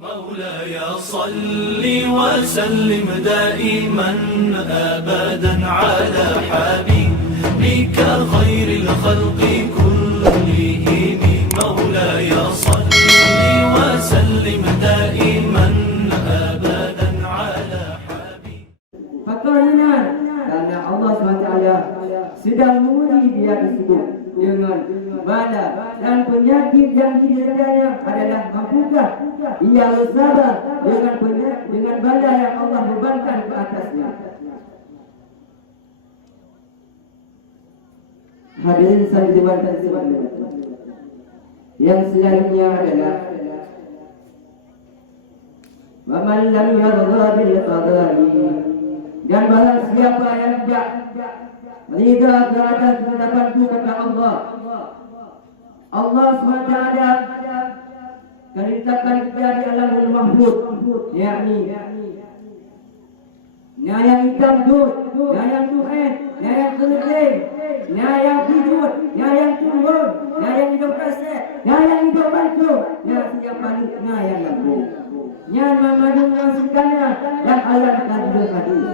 مولاي صل وسلم دائما أبدا على حبيبك خير الخلق كلهم. مولاي صل وسلم دائما أبدا على حبيبك. Fakirnya karena Allah SWT sedang menguji dia tersebut dengan bala dan penyakit yang dideritanya adalah mampukah ia bersabar dengan penyakit, dengan bala yang Allah bebankan ke atasnya. Hadirin sanjungan tersebut yang selanjutnya adalah wa man lam yarda bil qada'i, dan barang siapa yang tidak meridha terhadap ketetapanku, kata Allah SWT akan ditetapkan kita di alamul mahfuz, yakni nyayang hitam dud, nyayang tuhen, nyayang kelebih, nyayang hijut, nyayang turun, nyayang hidup kasih, nyayang hidup bantu, nyayang siap balik, nyayang lagu nyayang memadung yang sekanya dan alam kadul hadis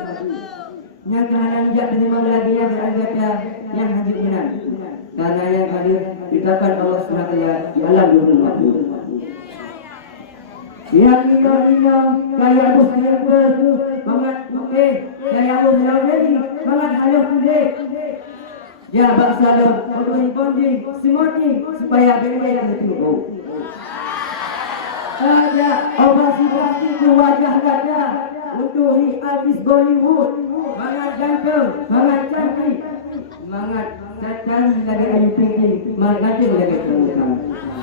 yang kehadiran tidak terima lagi yang beragata yang hadir benar, karena yang hadir ditetapkan Allah SWT di alam dunia mahfuz. Yang kita bilang kaya Abu Sayyid itu mangat mungkin kaya Abu Sayyid mangat halus dia. Ya bangsa lo kondi simoni supaya benda yang ditunggu. Ada operasi ke wajah gajah untuk habis Bollywood. Mangat ganteng, mangat cantik, mangat cantik lagi ayu tinggi, mangat ganteng lagi terbuka.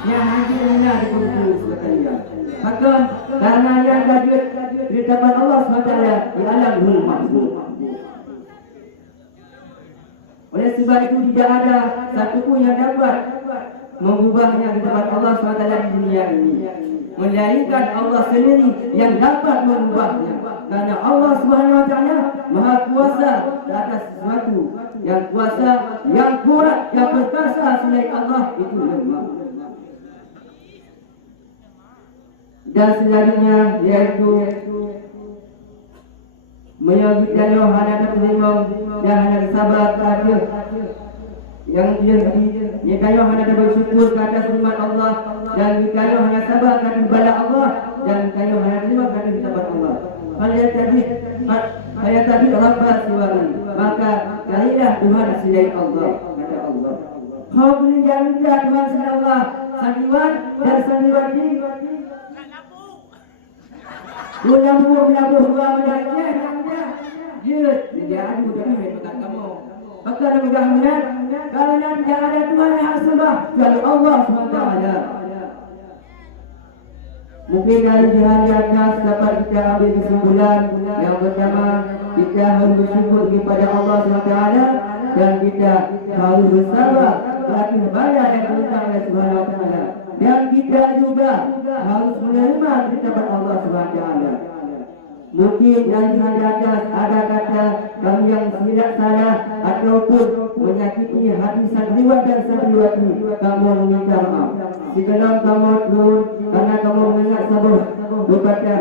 Yang hadirnya di kumpul sekalian. Maka karena yang hadir di depan Allah SWT di alamul mahfuz. Oleh sebab itu tidak ada satu pun yang dapat mengubahnya di depan Allah SWT di dunia ini, melainkan Allah sendiri yang dapat mengubahnya. Karena Allah SWT Maha Kuasa atas sesuatu, yang kuasa, yang kuat, yang perkasa selain Allah itu lemah. Dan selanjutnya yaitu menyebutkan hana terima dan hana sabar terakhir yang dia kayu hana bersyukur ke atas nikmat Allah, dan kayu hana sabar akan bala Allah, dan kayu hana terima akan nikmat Allah. Saya tadi rabbah siwani, maka carilah Tuhan selain Allah, kata Allah. Kau beri jamilah Tuhan selain Allah, sandiwan dan sandiwati. Ulang buah menariknya, dia adu kami pegang kamu. Maka mudah-mudahan karena tidak ada Tuhan yang harus sembah kecuali Allah SWT. Mungkin dari hari atas dapat kita ambil kesimpulan yang pertama, kita harus bersyukur kepada Allah SWT dan kita harus bersabar terakhir bayar dan berhutang oleh Subhanahu Wa Taala. Dan kita juga harus menerima kepada Allah SWT. Mungkin dari hari atas ada kata kami yang tidak salah ataupun menyakiti hati santriwan dan santriwati, kamu meminta maaf. Sekarang kamu turun karena kamu mengingat sabar berkata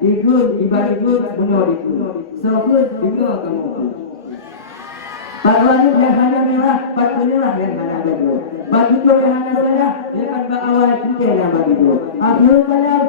ikut ibadah benar itu. Sebut dengar kamu. Pak Wali yang hanya merah, Pak Kunirah yang hanya begitu. Pak itu yang hanya salah, dia akan berawal kita yang begitu. Akhirul kalam,